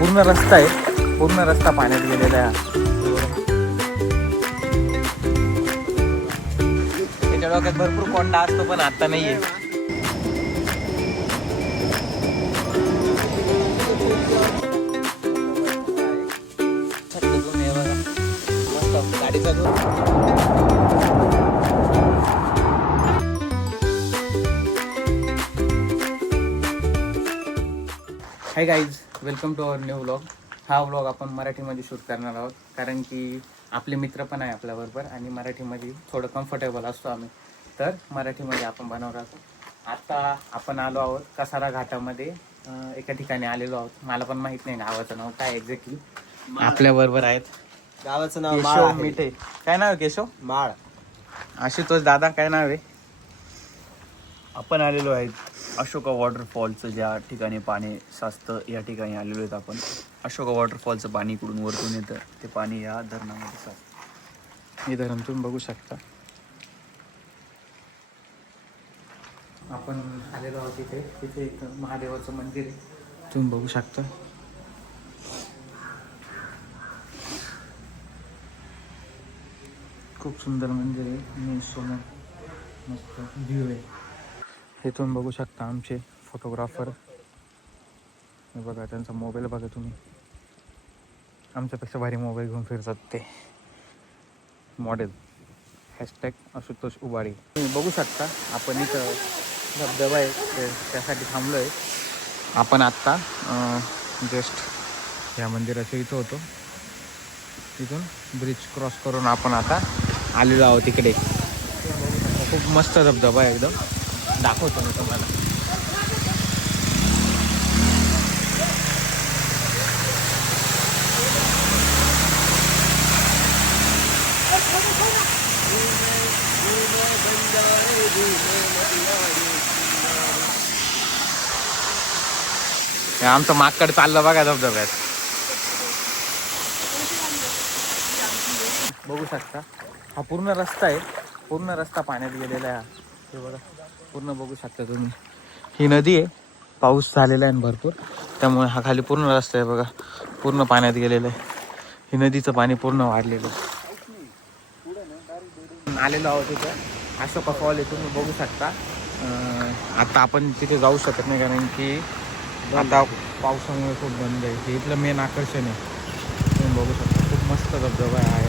पूर्ण रस्ता आहे, पूर्ण रस्ता पाण्यात गेलेला आहे. त्याच्या डोक्यात भरपूर कोंडा असतो पण आता नाहीये. गाडीचा hi guys, welcome to our new vlog. हा व्लॉग आपण मराठीमध्ये शूट करणार आहोत कारण की आपले मित्र पण आहे आपल्याबरोबर आणि मराठीमध्ये थोडं कम्फर्टेबल असतो आम्ही, तर मराठीमध्ये आपण बनवणार आहोत. आता आपण आलो आहोत कसारा घाटामध्ये, एका ठिकाणी आलेलो आहोत. मला पण माहित नाही गावाचं नाव काय एक्झॅक्टली. आपल्याबरोबर आहेत गावाचं नाव केशव मिठे. काय नाव आहे केशव? माळ. आशुतोष दादा, काय नाव आहे? आपण आलेलो आहेत अशोका वॉटरफॉलचं ज्या ठिकाणी पाणी साचतं या ठिकाणी आलेलो आहेत आपण. अशोका वॉटरफॉलचं पाणी इकडून वरतून येतं, ते पाणी या धरणामध्ये साचतं. हे धरण तुम्ही बघू शकता. आपण आलेलो आहोत तिथे. तिथे एक महादेवाचं मंदिर आहे, तुम्ही बघू शकता. खूप सुंदर मंदिर आहे आणि समोर मस्त व्ह्यू आहे. हे तुम्ही बघू शकता आमचे फोटोग्राफर. हे बघा त्यांचा मोबाईल बघा तुम्ही. आमच्यापेक्षा भारी मोबाईल घेऊन फिरतात ते मॉडेल. हॅशटॅग आशुतोष उबाडी. तुम्ही बघू शकता आपण इथं धबधबा आहे त्यासाठी थांबलो आहे आपण आत्ता. जस्ट या मंदिराच्या इथं होतो. तिथून ब्रिज क्रॉस करून आपण आता आलेलो आहोत इकडे. खूप मस्त धबधबा आहे, एकदम दाखवतो मी तुम्हाला. आमचं मागकडे चाललं बघा धबधब्यात. बघू शकता हा पूर्ण रस्ता आहे, पूर्ण रस्ता पाण्यात गेलेला आहे. हे बघा पूर्ण बघू शकता तुम्ही. ही नदी आहे, पाऊस झालेला आहे भरपूर, त्यामुळे हा खाली पूर्ण रस्ता आहे बघा, पूर्ण पाण्यात गेलेला आहे. ही नदीचं पाणी पूर्ण वाढलेलं आहे. आलेलो आहोत तिथं अशोका फॉल आहे, तुम्ही बघू शकता. आता आपण तिथे जाऊ शकत नाही कारण की आता पावसामुळे खूप बंद आहे. हे इथलं मेन आकर्षण आहे, तुम्ही बघू शकता. खूप मस्त धबधबा आहे.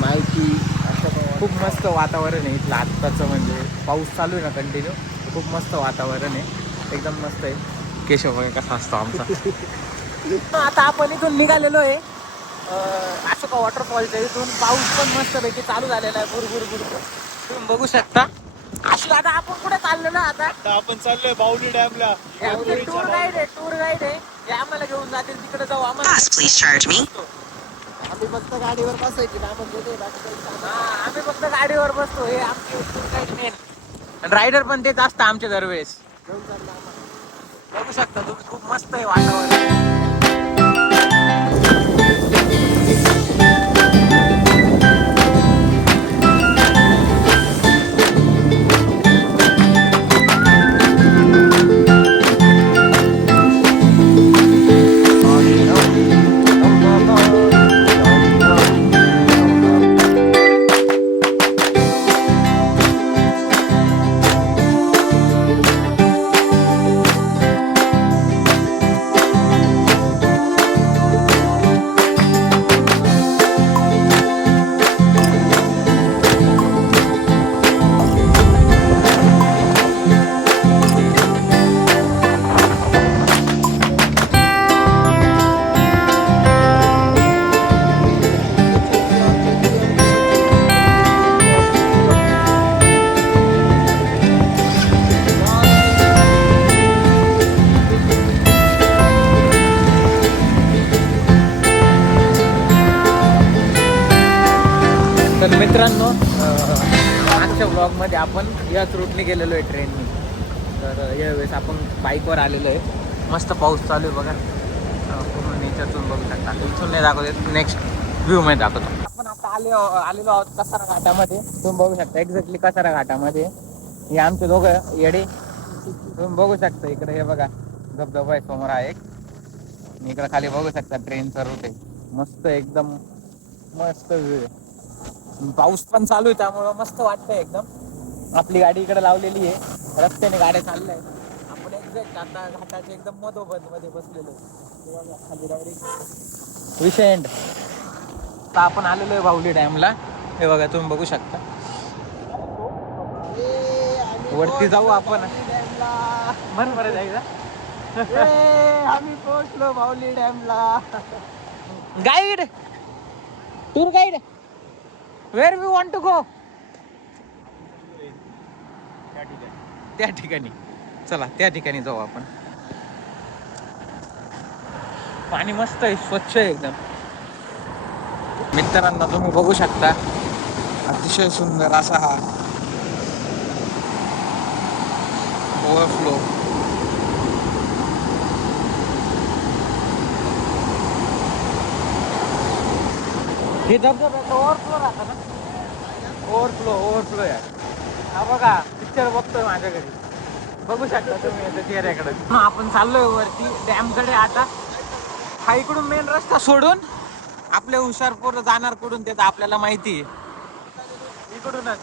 माहिती खूप मस्त वातावरण आहे इथलं आत्ताचं, म्हणजे पाऊस चालू आहे ना कंटिन्यू. खूप मस्त वातावरण आहे, एकदम मस्त आहे. केशव बघा कसा असतो आमचा. आता आपण इथून निघालेलो आहे अशोका वॉटरफॉलच्या इथून. पाऊस पण मस्तपैकी चालू झालेला आहे, भुरभुर भुरभुर तुम्ही बघू शकता. अशी आता आपण कुठे चाललेलो आता आपण चाललोय बावली डॅमला. टूर गाईड आहे, टूर गाईड आहे, हे आम्हाला घेऊन जातील तिकडे. जाऊ आम्हाला. आम्ही फक्त गाडीवर बसायची ना, आम्ही फक्त गाडीवर बसतो. हे आमची टूर गाईड मेन रायडर पण तेच असतं आमच्या दरवेळेस. बघू शकता तुम्ही, खूप मस्त आहे वातावरण. तर मित्रांनो, आजच्या ब्लॉगमध्ये आपण याच रूटने गेलेलो आहे ट्रेनने. तर यावेळेस आपण बाईकवर आलेलो आहे. मस्त पाऊस चालू आहे बघा, पूर्ण नेचरतून बघू शकता. इथून नाही दाखवते, नेक्स्ट व्ह्यूमध्ये दाखवतो. आपण आता आलेलो आहोत कसारा घाटामध्ये. तुम्ही बघू शकता एक्झॅक्टली कसारा घाटामध्ये. हे आमचे दोघं येडे तुम्ही बघू शकता इकडे हे बघा धबधबा आहे समोर आहे एक. इकडे खाली बघू शकता ट्रेनचा रूट आहे. मस्त एकदम मस्त व्ह्यू आहे. पाऊस पण चालू आहे त्यामुळं मस्त वाटतंय एकदम. आपली गाडी इकडे लावलेली आहे, रस्त्याने गाड्या चालल्या आहेत. आपण एक्झॅक्ट आता घाटाच्या एकदम मधोमध मध्ये बसलेलो खाली डायरेक्ट विषय एंड. आता आपण आलेलो आहे बाहुली डॅमला. हे बघा तुम्ही बघू शकता. वरती जाऊ आपण. बरं जायचं. आम्ही पोहोचलो बाहुली डॅमला. Guide tour guide where we want to go. त्या ठिकाणी चला त्या ठिकाणी जाऊ आपण. पाणी मस्त आहे, स्वच्छ आहे एकदम. मित्रांना तुम्ही बघू शकता अतिशय सुंदर असा हा ओव्हरफ्लो. हे धबधब्याचा ओव्हरफ्लो राहता ना. ओव्हरफ्लो आहे. हा बघा पिक्चर बघतोय माझ्या घरी. बघू शकता तुम्ही याच्या चेहऱ्याकडे. आपण चाललोय वरती डॅमकडे. आता हा इकडून मेन रस्ता सोडून आपले हुशारपूर जाणार कुठून ते तर आपल्याला माहिती आहे. इकडूनच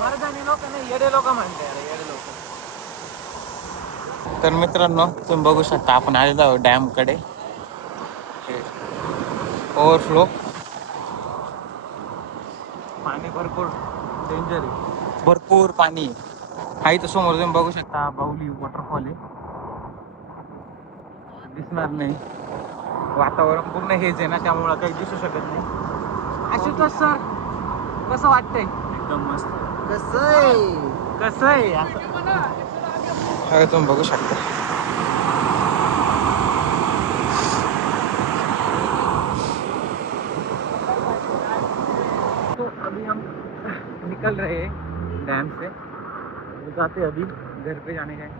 मर्दानी लोक नाही, येडे लोक म्हणते येडे लोक. तर मित्रांनो तुम्ही बघू शकता आपण आलेलो आहोत डॅम कडे. ओव्हरफ्लो पाणी भरपूर डेंजर आहे, भरपूर पाणी आहे. तर समोर तुम्ही बघू शकता बाहुली वॉटरफॉल आहे. दिसणार नाही, वातावरण पूर्ण हेच आहे ना त्यामुळं काही दिसू शकत नाही. आशुतोष सर कसं वाटतंय? एकदम मस्त. कसं आहे असं तुम्ही बघू शकता. तो अभी हम निकल रहे हैं डैम से, जाते अभी घर पे जाने का है.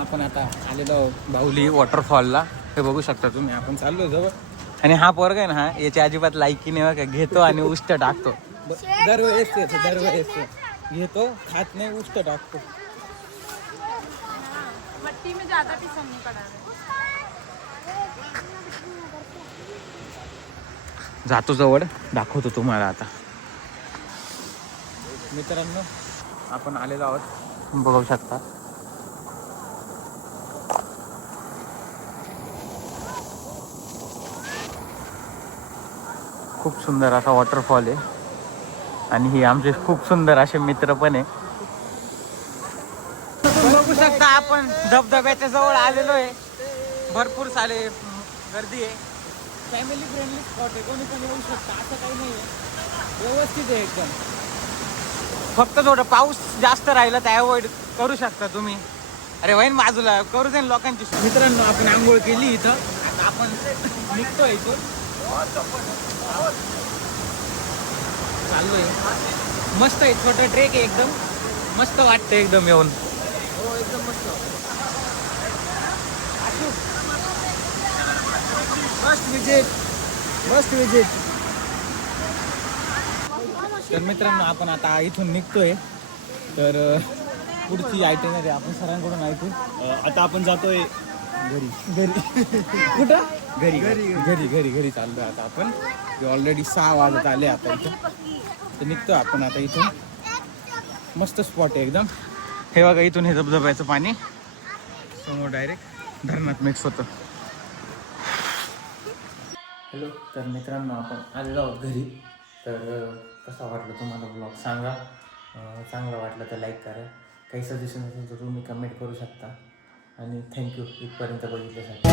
आपण आता आलेलो बाहुली वॉटरफॉलला. हे बघू शकता तुम्ही. आपण चाललो जवळ आणि हा पोरगा आहे ना, हा याची अजिबात लायकी नाही बघा. घेतो आणि उष्ट टाकतो. दरवेळेस घेतो, खात नाही, उष्ट टाकतो. मट्टी में ज्यादा टिसन नहीं पड़ा है. जातो जवळ, दाखवतो तुम्हाला आता. मित्रांनो आपण आलेलो आहोत, बघू शकता. खूप सुंदर असा वॉटरफॉल आहे आणि ही आमचे खूप सुंदर असे मित्र पण आहे. बघू शकता आपण धबधब्याच्या जवळ आलेलो आहे. भरपूर सारे गर्दी आहे. फॅमिली फ्रेंडली स्पॉट आहे, कोणी पण येऊ शकता, असं काही नाही आहे. व्यवस्थित आहे एकदम. फक्त थोडं पाऊस जास्त राहिलं तर अवॉइड करू शकता तुम्ही. अरे वहीन बाजूला करू दे लोकांची. मित्रांनो आपण आंघोळ केली इथं. आता आपण निघतोय इथून, चाललोय. मस्त आहे, छोटं ट्रेक आहे एकदम. मस्त वाटतं एकदम येऊन. हो एकदम मस्त. Must visit. तर मित्रांनो आपण आता इथून निघतोय. तर पुढची आयटिनरी आपण सरांकडून ऐकू. आता आपण जातोय घरी कुठं? घरी चाललोय आता आपण. ऑलरेडी 6 वाजत आले आता इथं. तर निघतो आपण आता इथून. मस्त स्पॉट आहे एकदम. हे बघा इथून हे धबधब्याचं पाणी समोर डायरेक्ट धरणात मिक्स होतं. हॅलो. तर मित्रांनो आपण आलेलो आहोत घरी. तर कसा वाटलं तुम्हाला ब्लॉग सांगा. चांगलं वाटलं तर लाईक करा. काही सजेशन असेल तर तुम्ही कमेंट करू शकता. आणि थँक्यू इथपर्यंत बघितल्यासाठी.